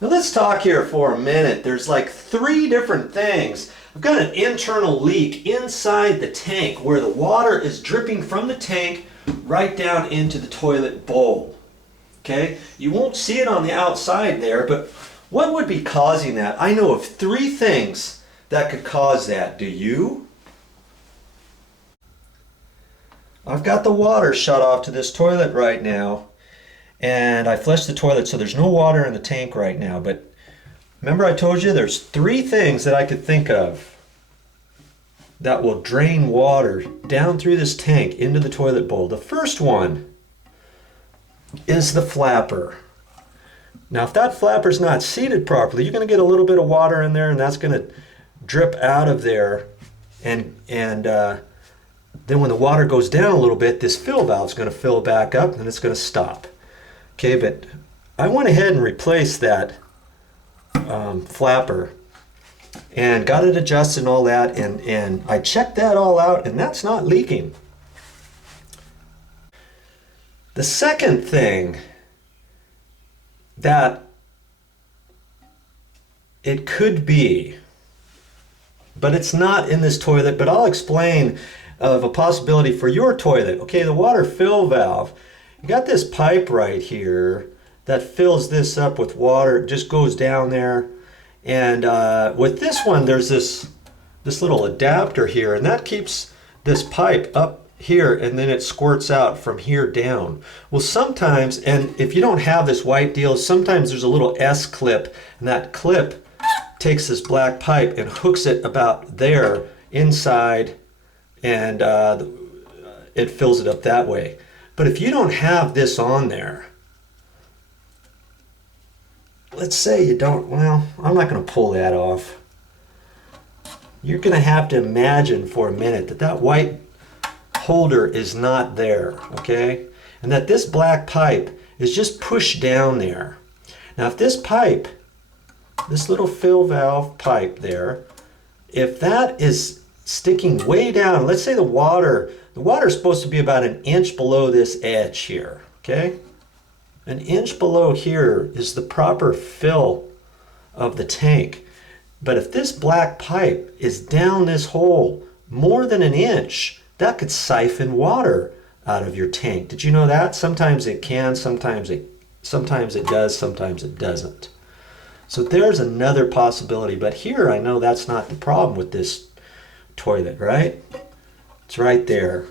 Now let's talk here for a minute. There's like 3 different things. I've got an internal leak inside the tank where the water is dripping from the tank right down into the toilet bowl. Okay? You won't see it on the outside there, but what would be causing that? I know of 3 things that could cause that. Do you? I've got the water shut off to this toilet right now, and I flushed the toilet so there's no water in the tank right now. But remember I told you there's 3 things that I could think of that will drain water down through this tank into the toilet bowl. The first one is the flapper. Now if that flapper's not seated properly, you're going to get a little bit of water in there, and that's going to drip out of there, and then when the water goes down a little bit, this fill valve is going to fill back up and it's going to stop. Okay, but I went ahead and replaced that flapper and got it adjusted and all that, and I checked that all out, and that's not leaking. The second thing that it could be, but it's not in this toilet, but I'll explain of a possibility for your toilet. Okay, the water fill valve, you got this pipe right here that fills this up with water. It just goes down there, and with this one there's this little adapter here, and that keeps this pipe up here, and then it squirts out from here down. Well, sometimes, and if you don't have this white deal, sometimes there's a little S clip, and that clip takes this black pipe and hooks it about there inside, and it fills it up that way. But if you don't have this on there, let's say you don't, well, I'm not going to pull that off. You're going to have to imagine for a minute that that white holder is not there, okay? And that this black pipe is just pushed down there. Now if this pipe, this little fill valve pipe there, if that is sticking way down, let's say the water is supposed to be about 1 inch below this edge here, okay? 1 inch below here is the proper fill of the tank. But if this black pipe is down this hole more than 1 inch, that could siphon water out of your tank. Did you know that? Sometimes it can, sometimes it does, sometimes it doesn't. So there's another possibility, but here I know that's not the problem with this toilet, right? It's right there.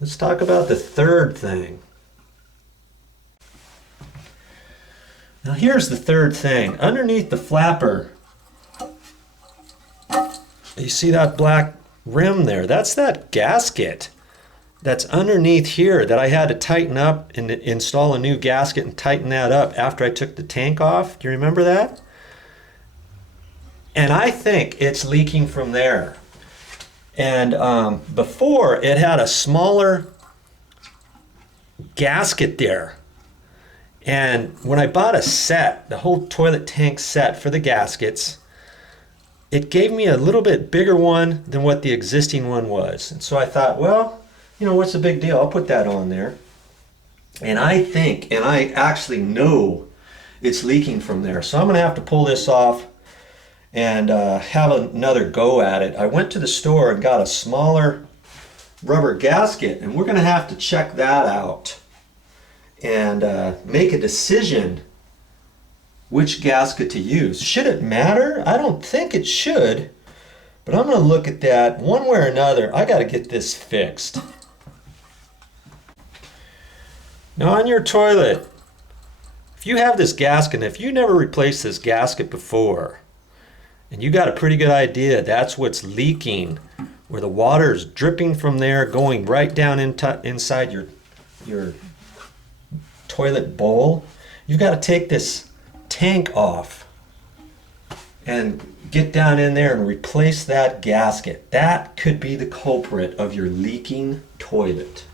Let's talk about the third thing. Now here's the third thing. Underneath the flapper, you see that black rim there? That's that gasket that's underneath here that I had to tighten up and install a new gasket and tighten that up after I took the tank off. Do you remember that? And I think it's leaking from there. And before, it had a smaller gasket there. And when I bought a set, the whole toilet tank set for the gaskets, it gave me a little bit bigger one than what the existing one was. And so I thought, well, you know, what's the big deal? I'll put that on there. And I think, and I actually know it's leaking from there. So I'm going to have to pull this off and have another go at it. I went to the store and got a smaller rubber gasket, and we're going to have to check that out and make a decision which gasket to use. Should it matter? I don't think it should, but I'm going to look at that one way or another. I got to get this fixed. Now on your toilet, if you have this gasket, if you never replaced this gasket before, and you got a pretty good idea that's what's leaking, where the water is dripping from there, going right down inside your toilet bowl, you've got to take this tank off and get down in there and replace that gasket. That could be the culprit of your leaking toilet.